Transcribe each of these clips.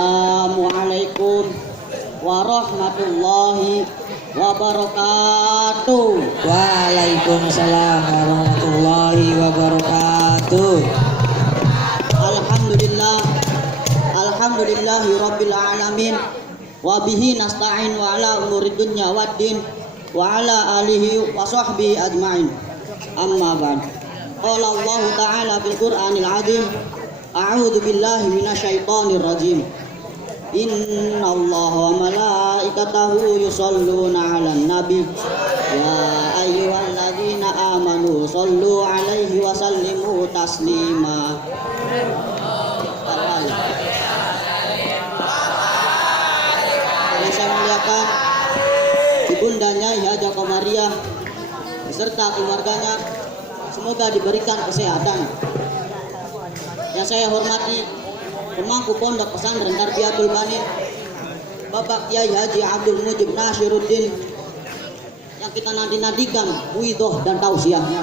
Assalamualaikum warahmatullahi wabarakatuh. Waalaikumsalam warahmatullahi wabarakatuh. Alhamdulillahi rabbil alamin. Wa bihi nasta'in wa ala umuri dunya waddin wa ala alihi wa sahbihi ajma'in. Amma ba'd. Qala Allah ta'ala fil Qur'anil azim. A'udzu billahi minasyaitonir rajim. Inna Allah wa malaikatahu yusholluna 'alan nabi. Ya ayyuhalladzina amanu shollu 'alaihi wa sallimu taslima. Yang saya muliakan ibundanya Haja Komariah beserta keluarganya, semoga diberikan kesehatan. Yang saya hormati pemangku Pondok Pesantren Tarbiyatul Banin Bapak Kiai Haji Abdul Mujib Nashiruddin, yang kita nanti-nantikan widoh dan tausiahnya.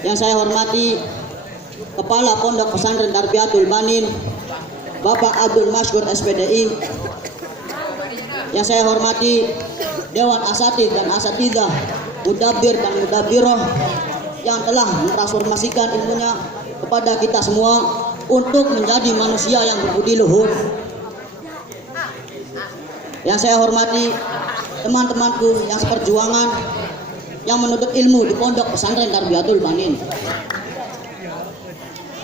Yang saya hormati Kepala Pondok Pesantren Tarbiyatul Banin Bapak Abdul Masykur SPDI. Yang saya hormati Dewan Asatidz dan Asatidzah, Mudabbir dan Mudabbiroh yang telah mentransformasikan ilmunya kepada kita semua untuk menjadi manusia yang berbudi luhur. Yang saya hormati teman-temanku yang seperjuangan yang menuntut ilmu di Pondok Pesantren Tarbiyatul Banin.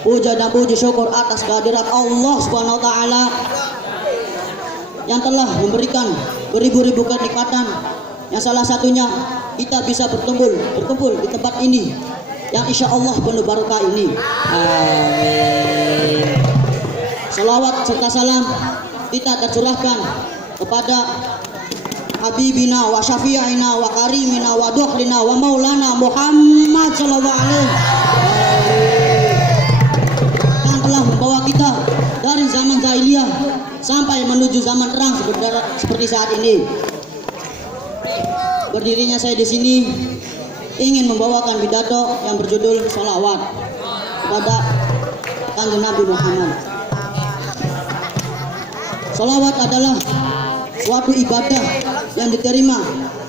Puja dan puji syukur atas kehadirat Allah Subhanahu wa taala yang telah memberikan beribu-ribu kenikmatan, yang salah satunya kita bisa berkumpul di tempat ini yang insya Allah penuh barokah ini. Amin. Salawat serta salam kita tercurahkan kepada Habibina wa Syafi'ina wa Karimina wa Dokhlina wa Maulana Muhammad sallallahu alaihi yang telah membawa kita dari zaman jahiliyah sampai menuju zaman terang seperti saat ini. Berdirinya saya di sini ingin membawakan pidato yang berjudul sholawat kepada Kanjeng Nabi Muhammad. Sholawat adalah suatu ibadah yang diterima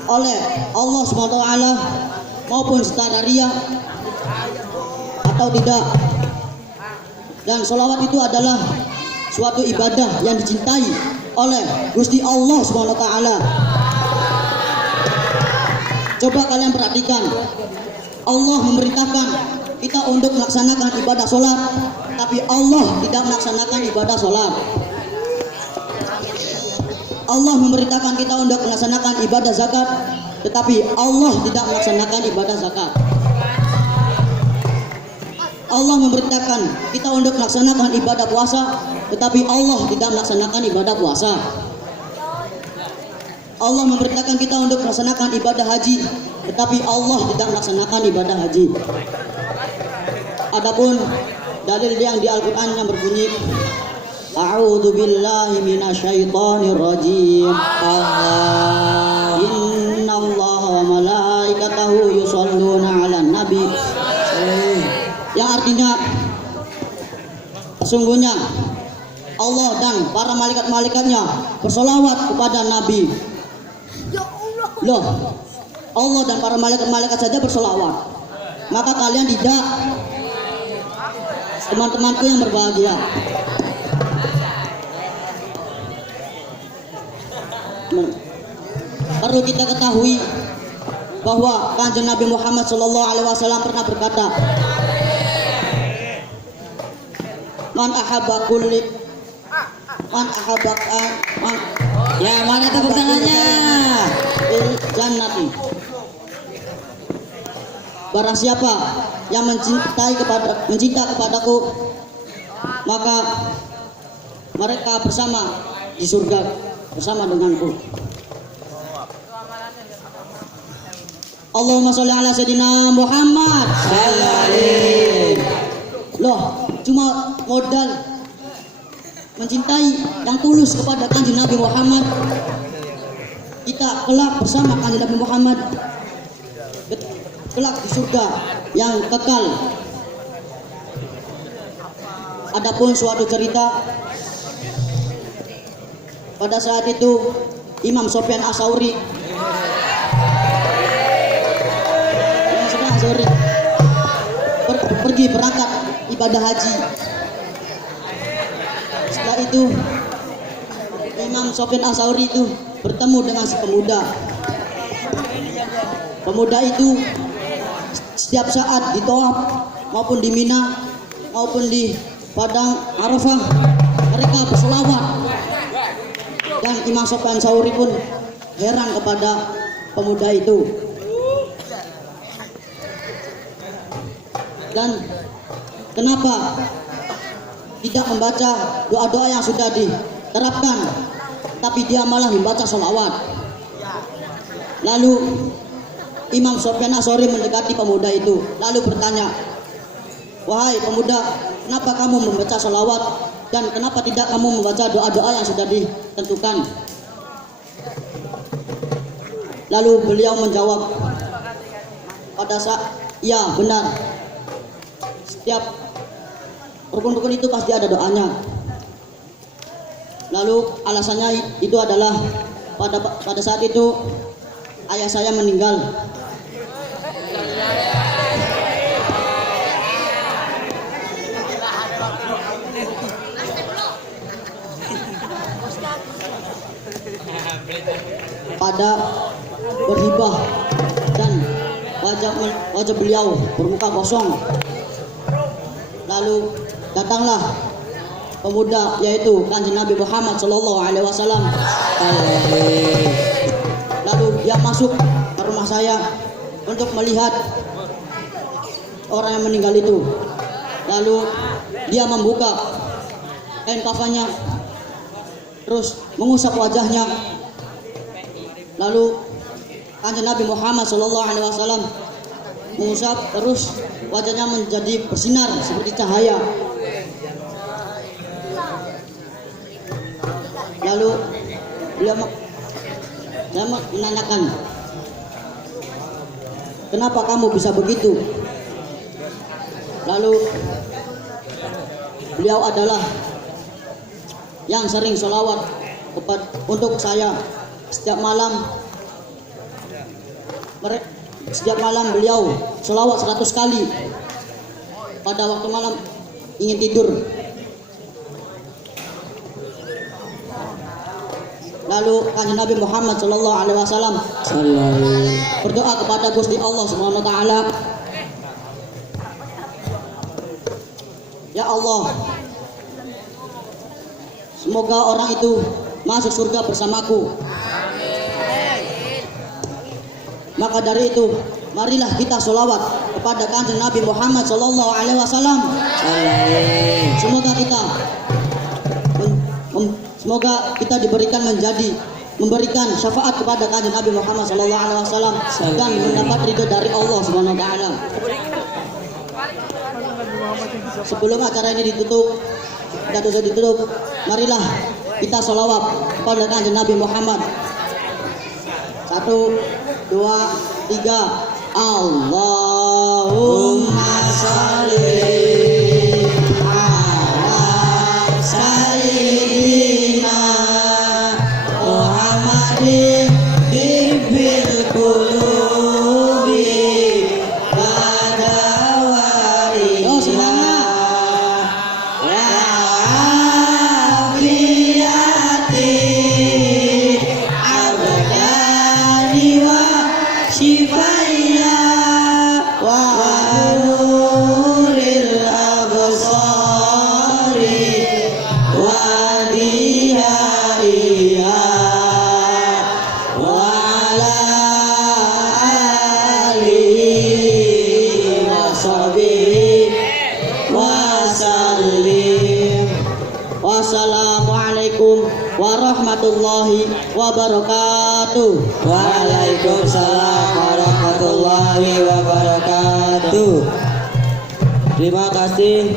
oleh Allah SWT maupun secara riya atau tidak. Dan sholawat itu adalah suatu ibadah yang dicintai oleh Gusti Allah SWT. Coba kalian perhatikan, Allah memerintahkan kita untuk melaksanakan ibadah sholat, tapi Allah tidak melaksanakan ibadah sholat. Allah memerintahkan kita untuk melaksanakan ibadah zakat, tetapi Allah tidak melaksanakan ibadah zakat. Allah memerintahkan kita untuk melaksanakan ibadah puasa, tetapi Allah tidak melaksanakan ibadah puasa. Allah memerintahkan kita untuk melaksanakan ibadah haji, tetapi Allah tidak melaksanakan ibadah haji. Adapun dalil yang di Al-Qur'an yang berbunyi A'udzu billahi minasyaitonir rajim. Innallaha wa malaikatahu yusholluna 'alan nabi. Yang artinya sesungguhnya Allah dan para malaikat-malaikatnya bersolawat kepada Nabi. Loh, Allah dan para malaikat-malaikat saja bersolawat, maka kalian tidak? Teman-temanku yang berbahagia, perlu kita ketahui bahwa Kanjeng Nabi Muhammad SAW pernah berkata, Man ahabba kulli Man ahabba Ya, mana tepuk tangannya? Jannati. Barang siapa yang mencinta kepadaku, maka mereka bersama di surga bersama denganku. Allahumma sholli ala sayyidina Muhammad. Loh, cuma modal mencintai yang tulus kepada Kanjeng Nabi Muhammad, kita kelak bersama Kanjeng Nabi Muhammad kelak di surga yang kekal. adapun suatu cerita pada saat itu Imam Sofyan As-Sauri pergi berangkat ibadah haji. Setelah itu Imam Sofyan As-Sauri itu bertemu dengan si pemuda. Pemuda itu setiap saat di Tawaf maupun di Mina maupun di Padang Arafah mereka berselawat, dan Imam Sofyan As-Sauri pun heran kepada pemuda itu. Dan kenapa tidak membaca doa-doa yang sudah diterapkan, tapi dia malah membaca sholawat. Lalu Imam Sofyan As-Sauri mendekati pemuda itu, lalu bertanya, "Wahai pemuda, kenapa kamu membaca sholawat dan kenapa tidak kamu membaca doa-doa yang sudah ditentukan?" Lalu beliau menjawab, "Pada saat, ya benar, setiap rukun-rukun itu pasti ada doanya." Lalu alasannya itu adalah pada saat itu ayah saya meninggal. Pada berhibah dan wajah beliau bermuka kosong. Lalu datanglah pemuda, yaitu Kanjeng Nabi Muhammad SAW. Lalu dia masuk ke rumah saya untuk melihat orang yang meninggal itu. Lalu dia membuka kain kafannya, terus mengusap wajahnya. Lalu Kanjeng Nabi Muhammad SAW mengusap, terus wajahnya menjadi bersinar seperti cahaya. Lalu beliau menanyakan, "Kenapa kamu bisa begitu?" Lalu beliau adalah yang sering sholawat untuk saya. Setiap malam beliau sholawat 100 kali pada waktu malam ingin tidur. Lalu Kanjeng Nabi Muhammad SAW berdoa kepada Gusti Allah Subhanahu wa taala, "Ya Allah, semoga orang itu masuk surga bersamaku." Maka dari itu, marilah kita sholawat kepada Kanjeng Nabi Muhammad SAW. Semoga kita memberikan syafaat kepada Kanjeng Nabi Muhammad SAW dan mendapat ridho dari Allah Subhanahu wa taala. Sebelum acara ini ditutup, marilah kita sholawat kepada Kanjeng Nabi Muhammad. 1, 2, 3. Allahumma sholli ala sayyidina Muhammadin tibbil qulubi badawaiha. Oh, semangat. Ya afiyati abdani wa shifaiya wa nuril absari wa dihaiya wa ala alihi wa sahbihi wa sallim. Wassalamualaikum warahmatullahi wabarakatuh. Waalaikumsalam warahmatullahi wabarakatuh. Terima kasih.